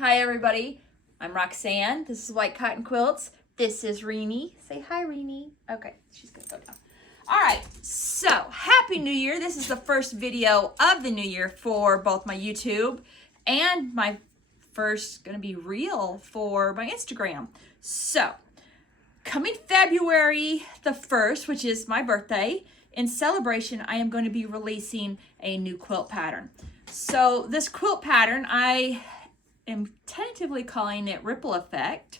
Hi everybody, I'm Roxanne. This is White Cotton Quilts. This is Reenie. Say hi, Reenie. Okay, she's gonna go down. All right, so Happy New Year. This is the first video of the new year for both my YouTube and my first gonna be reel for my Instagram. So, coming February the 1st, which is my birthday, in celebration, I am going to be releasing a new quilt pattern. So this quilt pattern, I am tentatively calling it Ripple Effect.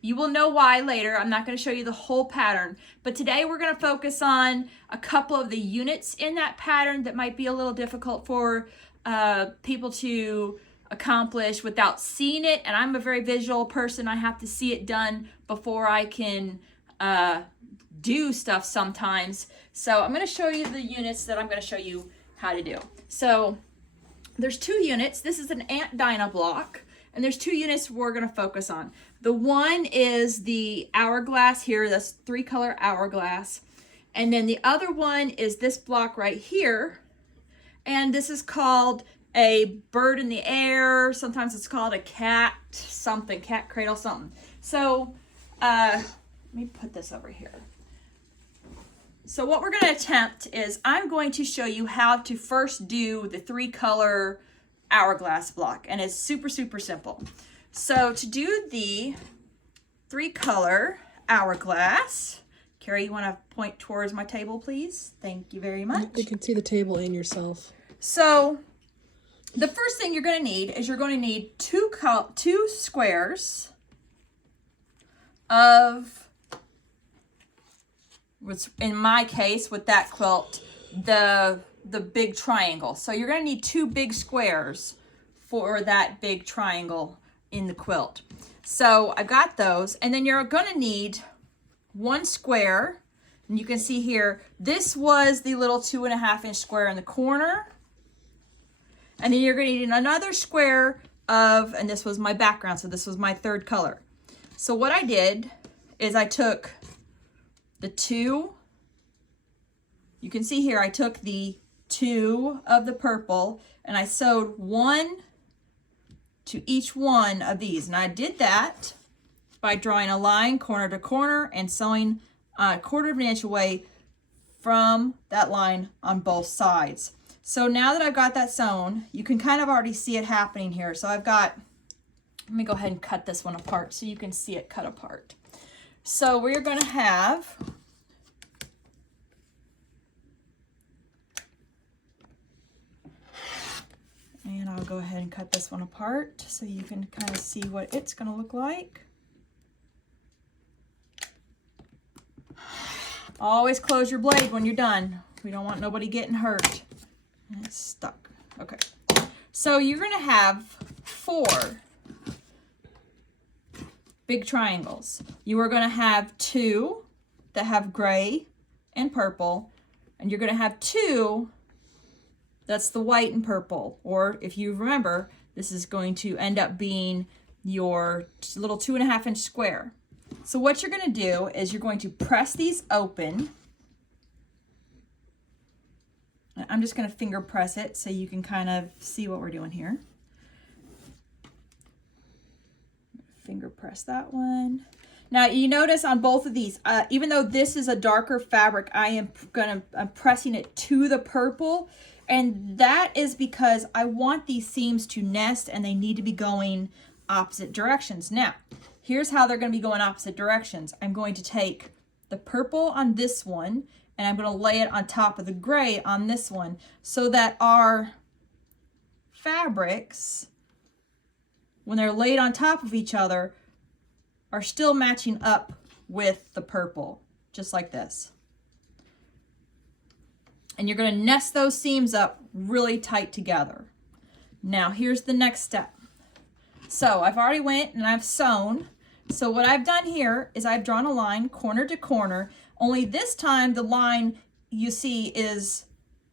You will know why later. I'm not going to show you the whole pattern, but today we're going to focus on a couple of the units in that pattern that might be a little difficult for people to accomplish without seeing it. And I'm a very visual person. I have to see it done before I can do stuff sometimes. So I'm going to show you the units that I'm going to show you how to do. So there's two units. This is an Aunt Dinah block, and there's two units we're going to focus on. The one is the hourglass here, that's 3-color hourglass. And then the other one is this block right here. And this is called a bird in the air. Sometimes it's called a cat something, cat cradle something. So let me put this over here. So what we're going to attempt is I'm going to show you how to first do the 3-color hourglass block, and it's super simple. So to do the 3-color hourglass, Carrie, you want to point towards my table, please? Thank you very much. You can see the table and yourself. So the first thing you're going to need is you're going to need two squares of, which in my case with that quilt, the big triangle. So you're going to need 2 big squares for that big triangle in the quilt. So I got those, and then you're going to need 1 square, and you can see here this was the little 2.5-inch square in the corner, and then you're going to need another square of, and this was my background, so this was my 3rd color. So what I did is I took the 2, you can see here I took the 2 of the purple and I sewed 1 to each one of these, and I did that by drawing a line corner to corner and sewing a 1/4 of an inch away from that line on both sides. So now that I've got that sewn, you can kind of already see it happening here. So I've got, let me go ahead and cut this one apart so you can see it cut apart. So we're going to have and I'll go ahead and cut this one apart so you can kind of see what it's going to look like. Always close your blade when you're done. We don't want nobody getting hurt. And it's stuck. Okay. So you're going to have 4 big triangles. You are going to have 2 that have gray and purple, and you're going to have 2 that's the white and purple, or if you remember, this is going to end up being your little 2.5-inch square. So what you're going to do is you're going to press these open. I'm just going to finger press it so you can kind of see what we're doing here. Finger press that one. Now you notice on both of these, even though this is a darker fabric, I'm pressing it to the purple. And that is because I want these seams to nest and they need to be going opposite directions. Now, here's how they're going to be going opposite directions. I'm going to take the purple on this one and I'm going to lay it on top of the gray on this one so that our fabrics, when they're laid on top of each other, are still matching up with the purple, just like this. And you're going to nest those seams up really tight together. Now here's the next step. So I've already went and I've sewn. So what I've done here is I've drawn a line corner to corner, only this time the line you see is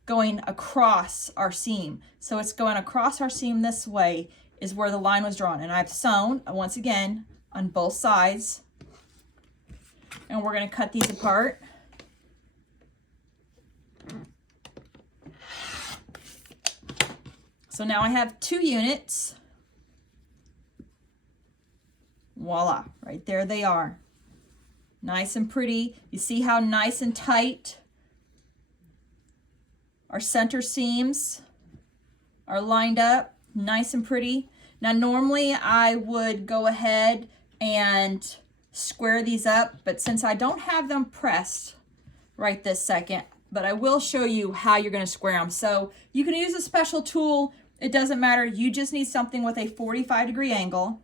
going across our seam. So it's going across our seam this way is where the line was drawn. And I've sewn once again on both sides. And we're going to cut these apart. So now I have 2 units. Voila, right there they are. Nice and pretty. You see how nice and tight our center seams are lined up, nice and pretty. Now normally I would go ahead and square these up, but since I don't have them pressed right this second, but I will show you how you're going to square them. So you can use a special tool, it doesn't matter. You just need something with a 45-degree angle,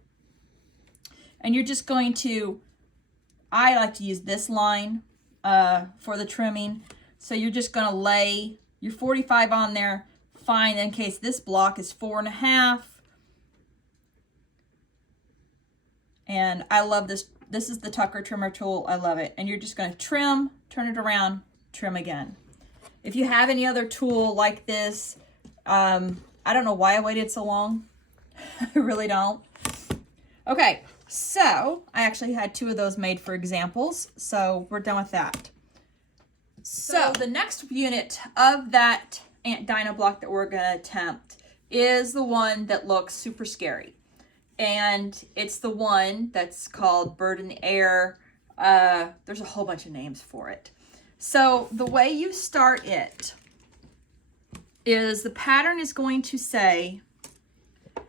and you're just going to, I like to use this line for the trimming. So you're just going to lay your 45 on there, fine, in case this block is 4.5. And I love this. This is the Tucker trimmer tool. I love it. And you're just going to trim, turn it around, trim again. If you have any other tool like this, I don't know why I waited so long. I really don't. Okay, so I actually had 2 of those made for examples. So we're done with that. So the next unit of that Aunt Dinah block that we're going to attempt is the one that looks super scary. And it's the one that's called Bird in the Air. There's a whole bunch of names for it. So the way you start it is the pattern is going to say, let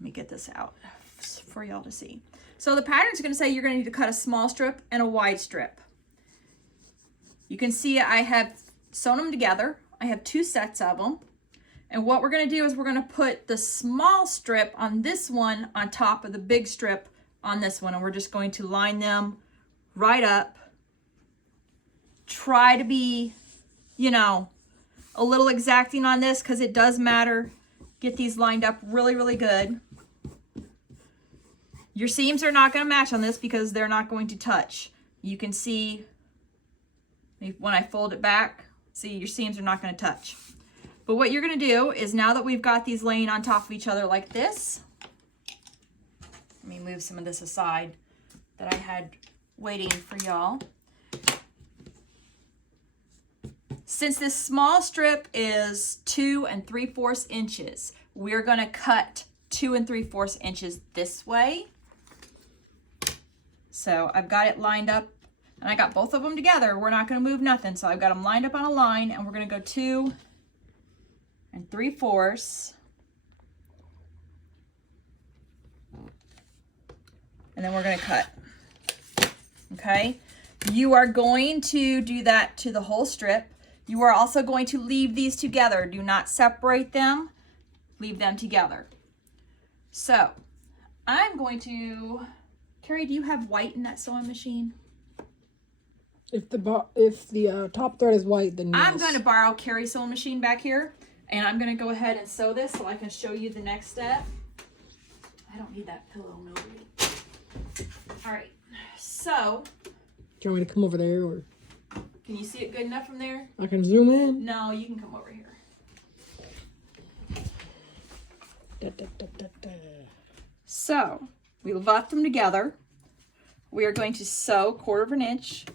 me get this out for y'all to see. So the pattern is going to say you're going to need to cut a small strip and a wide strip. You can see I have sewn them together. I have 2 sets of them. And what we're going to do is we're going to put the small strip on this one on top of the big strip on this one. And we're just going to line them right up. Try to be, you know, a little exacting on this because it does matter. Get these lined up really, really good. Your seams are not going to match on this because they're not going to touch. You can see when I fold it back, see your seams are not going to touch. But what you're going to do is now that we've got these laying on top of each other like this, let me move some of this aside that I had waiting for y'all. Since this small strip is 2 3/4 inches, we're going to cut 2 3/4 inches this way. So I've got it lined up and I got both of them together. We're not going to move nothing. So I've got them lined up on a line and we're going to go 2 3/4. And then we're going to cut. Okay. You are going to do that to the whole strip. You are also going to leave these together. Do not separate them. Leave them together. So I'm going to, Carrie, do you have white in that sewing machine? If the top thread is white, then yes. I'm going to borrow Carrie's sewing machine back here, and I'm going to go ahead and sew this so I can show you the next step. I don't need that pillow, nobody. All right, so. Do you want me to come over there, or? Can you see it good enough from there? I can zoom in. No, you can come over here. So we've left them together. We are going to sew 1/4 inch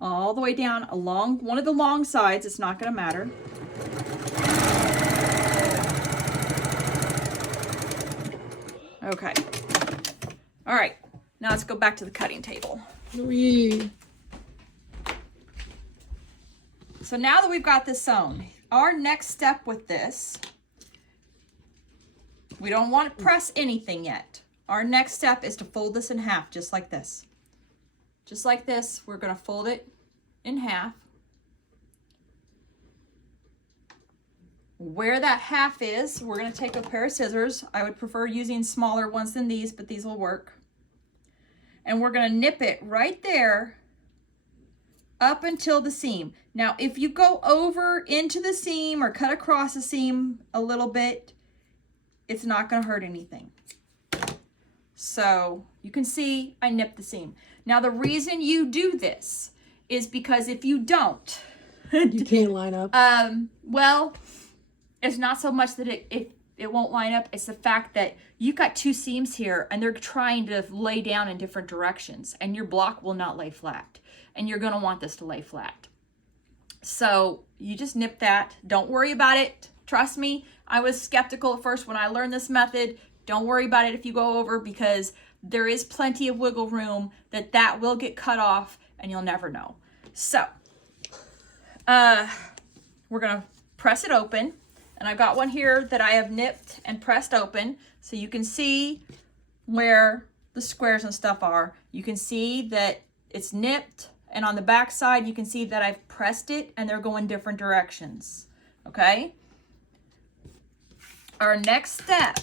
all the way down along one of the long sides. It's not going to matter. Okay. All right. Now let's go back to the cutting table. Whee. So now that we've got this sewn, our next step with this, we don't want to press anything yet. Our next step is to fold this in half, just like this. Just like this, we're going to fold it in half. Where that half is, we're going to take a pair of scissors. I would prefer using smaller ones than these, but these will work. And we're going to nip it right there up until the seam. Now, if you go over into the seam or cut across the seam a little bit, it's not going to hurt anything. So you can see I nipped the seam. Now, the reason you do this is because if you don't, you can't line up. Well, it's not so much that it won't line up. It's the fact that you've got 2 seams here and they're trying to lay down in different directions and your block will not lay flat. And you're going to want this to lay flat. So you just nip that. Don't worry about it. Trust me, I was skeptical at first when I learned this method. Don't worry about it if you go over, because there is plenty of wiggle room that will get cut off and you'll never know. So, we're gonna press it open, and I've got one here that I have nipped and pressed open so you can see where the squares and stuff are. You can see that it's nipped, and on the back side you can see that I've pressed it and they're going different directions. Okay? Our next step,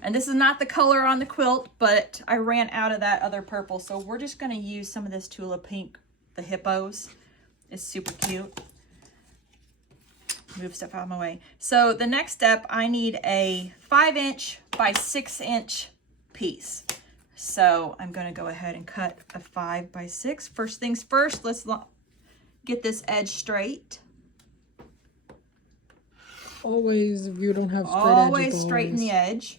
and this is not the color on the quilt, but I ran out of that other purple, so we're just going to use some of this Tula Pink, the hippos. It's super cute. Move stuff out of my way. So the next step, I need a 5" by 6" piece. So I'm going to go ahead and cut a 5 by 6. First things first, let's get this edge straight. Always, if you don't have straight edges, Always straighten the edge.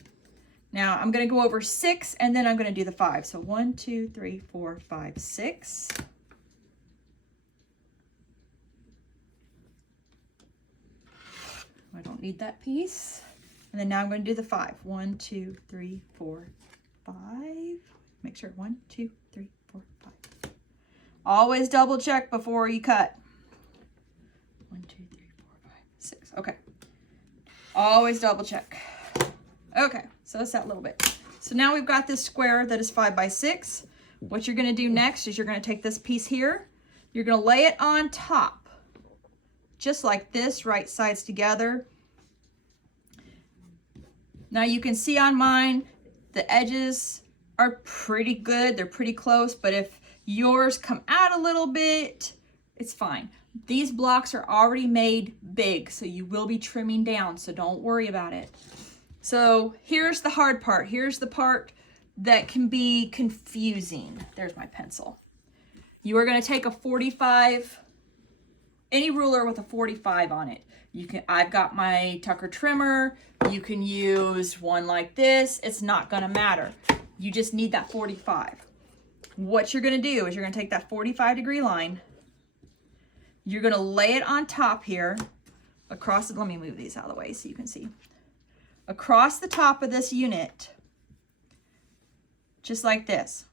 Now I'm going to go over 6, and then I'm going to do the 5. So 1, 2, 3, 4, 5, 6. I don't need that piece. And then now I'm going to do the 5. 1, 2, 3, 4, 5. Make sure 1, 2, 3, 4, 5. Always double check before you cut. 1, 2, 3, 4, 5, 6. Okay. Always double check. Okay, so that's that little bit. So now we've got this square that is 5 by 6. What you're going to do next is you're going to take this piece here. You're going to lay it on top. Just like this, right sides together. Now you can see on mine, the edges are pretty good. They're pretty close, but if yours come out a little bit, it's fine. These blocks are already made big, so you will be trimming down, so don't worry about it. So here's the hard part. Here's the part that can be confusing. There's my pencil. You are going to take a 45, any ruler with a 45 on it. I've got my Tucker trimmer. You can use one like this. It's not going to matter. You just need that 45. What you're going to do is you're going to take that 45-degree line. You're going to lay it on top here across it. Let me move these out of the way so you can see. Across the top of this unit, just like this.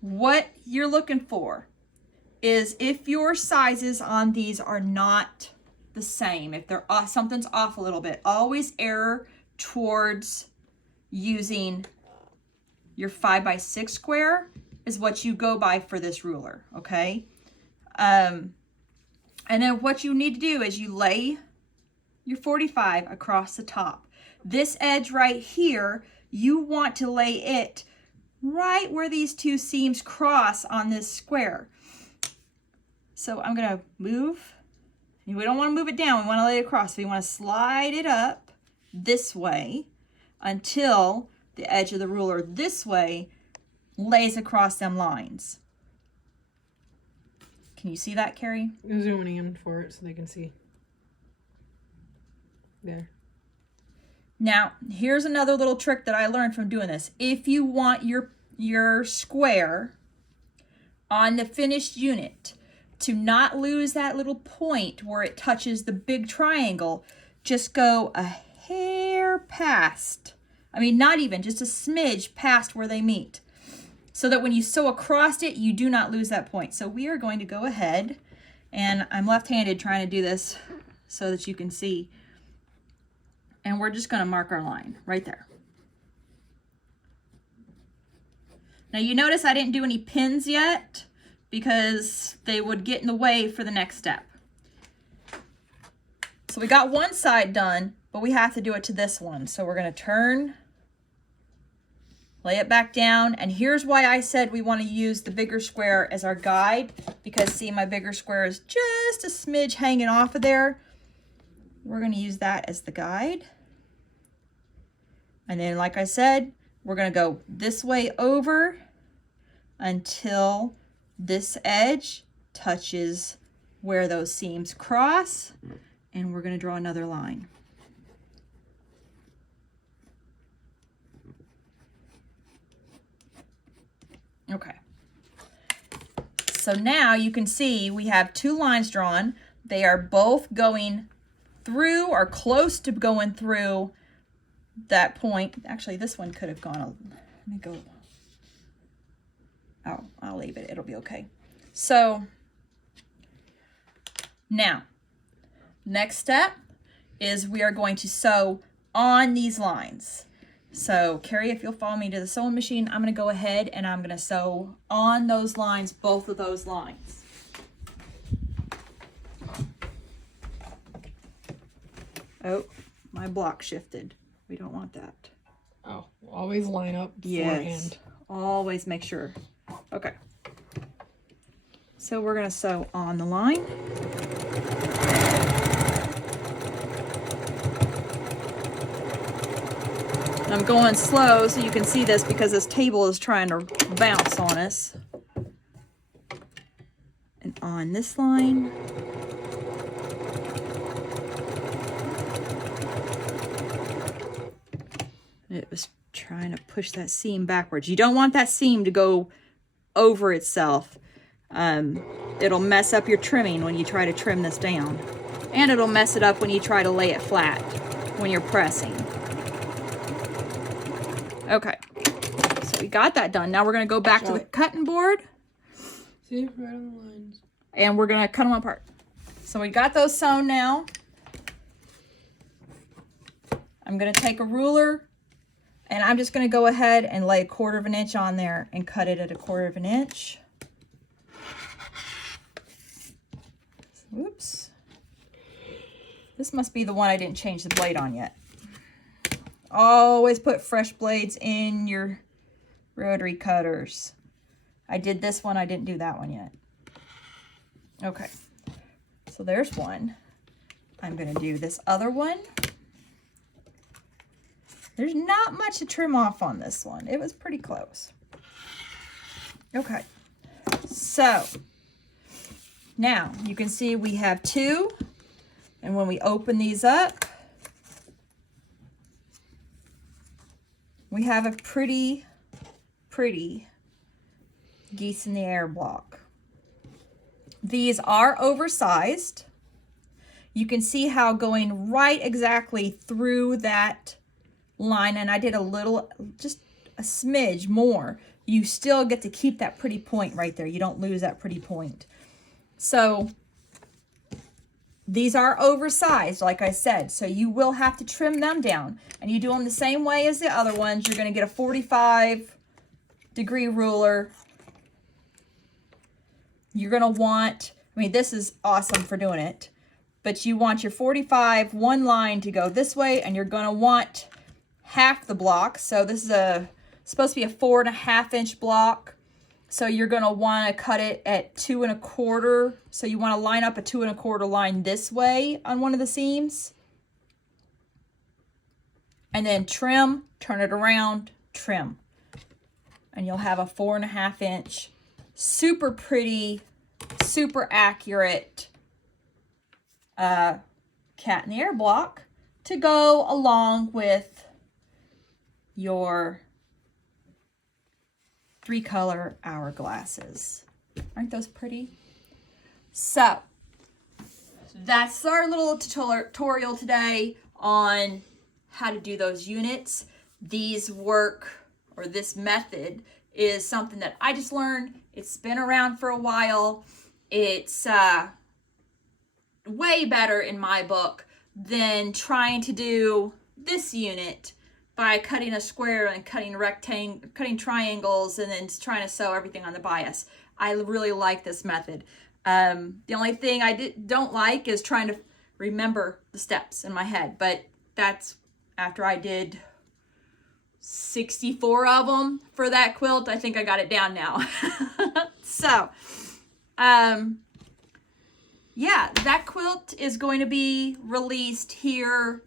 What you're looking for is if your sizes on these are not the same, if they're off, something's off a little bit, always err towards using your 5 by 6 square is what you go by for this ruler, okay? And then what you need to do is you lay your 45 across the top. This edge right here, you want to lay it right where these two seams cross on this square. So I'm going to move. We don't want to move it down. We want to lay it across. So we want to slide it up this way until the edge of the ruler this way lays across them lines. Can you see that, Carrie? I'm zooming in for it so they can see. There. Now, here's another little trick that I learned from doing this. If you want your square on the finished unit to not lose that little point where it touches the big triangle, just go a hair past. I mean, not even, just a smidge past where they meet. So that when you sew across it, you do not lose that point. So we are going to go ahead, and I'm left-handed trying to do this so that you can see. And we're just going to mark our line right there. Now you notice I didn't do any pins yet because they would get in the way for the next step. So we got one side done, but we have to do it to this one. So we're going to turn, lay it back down, and here's why I said we want to use the bigger square as our guide, because see, my bigger square is just a smidge hanging off of there. We're going to use that as the guide. And then, like I said, we're going to go this way over until this edge touches where those seams cross, and we're going to draw another line. Okay. So now you can see we have two lines drawn. They are both going through or close to going through that point. Actually, this one could have gone, let me go. Oh, I'll leave it. It'll be okay. So now, next step is we are going to sew on these lines. So Carrie, if you'll follow me to the sewing machine, I'm going to go ahead and I'm going to sew on those lines, both of those lines. Oh, my block shifted. We don't want that. Oh, always line up beforehand. Yes, always make sure. Okay. So we're going to sew on the line. I'm going slow so you can see this because this table is trying to bounce on us. And on this line. It was trying to push that seam backwards. You don't want that seam to go over itself. It'll mess up your trimming when you try to trim this down. And it'll mess it up when you try to lay it flat when you're pressing. Okay, so we got that done. Now we're going to go back to the cutting board. See, right on the lines. And we're going to cut them apart. So we got those sewn now. I'm going to take a ruler and I'm just going to go ahead and lay 1/4 of an inch on there and cut it at 1/4 of an inch. Oops. This must be the one I didn't change the blade on yet. Always put fresh blades in your rotary cutters. I did this one, I didn't do that one yet. Okay, so there's one. I'm gonna do this other one. There's not much to trim off on this one. It was pretty close. Okay, so now you can see we have 2, and when we open these up, we have a pretty geese in the air block. These are oversized. You can see how going right exactly through that line, and I did a little, just a smidge more. You still get to keep that pretty point right there. You don't lose that pretty point. So these are oversized, like I said, so you will have to trim them down. And you do them the same way as the other ones. You're going to get a 45-degree ruler. You're going to want, I mean, this is awesome for doing it, but you want your 45, one line to go this way, and you're going to want half the block. So this is supposed to be a 4.5-inch block. So you're going to want to cut it at 2 1/4. So you want to line up a 2 1/4 line this way on one of the seams. And then trim, turn it around, trim. And you'll have a 4.5-inch, super pretty, super accurate cat in the air block to go along with your 3-color hourglasses. Aren't those pretty? So that's our little tutorial today on how to do those units. These work, or this method is something that I just learned. It's been around for a while. It's way better in my book than trying to do this unit by cutting a square and cutting cutting triangles and then trying to sew everything on the bias. I really like this method. The only thing I don't like is trying to remember the steps in my head, but that's after I did 64 of them for that quilt. I think I got it down now. So, yeah, that quilt is going to be released here,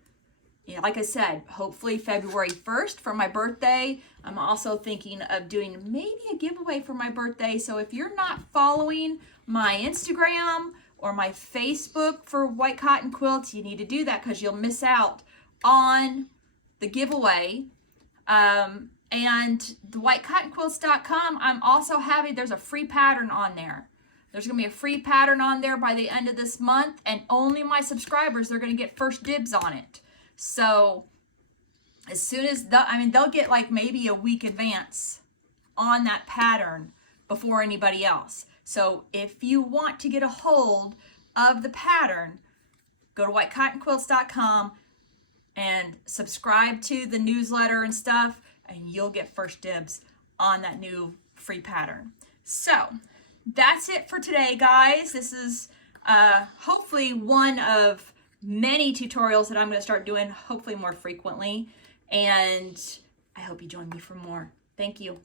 you know, like I said, hopefully February 1st for my birthday. I'm also thinking of doing maybe a giveaway for my birthday. So if you're not following my Instagram or my Facebook for White Cotton Quilts, you need to do that because you'll miss out on the giveaway. And the whitecottonquilts.com, I'm also having, there's a free pattern on there. There's going to be a free pattern on there by the end of this month, and only my subscribers, they're going to get first dibs on it. So as soon as they'll get like maybe a week advance on that pattern before anybody else. So if you want to get a hold of the pattern, go to whitecottonquilts.com and subscribe to the newsletter and stuff, and you'll get first dibs on that new free pattern. So that's it for today, guys. This is hopefully one of many tutorials that I'm going to start doing, hopefully more frequently. And I hope you join me for more. Thank you.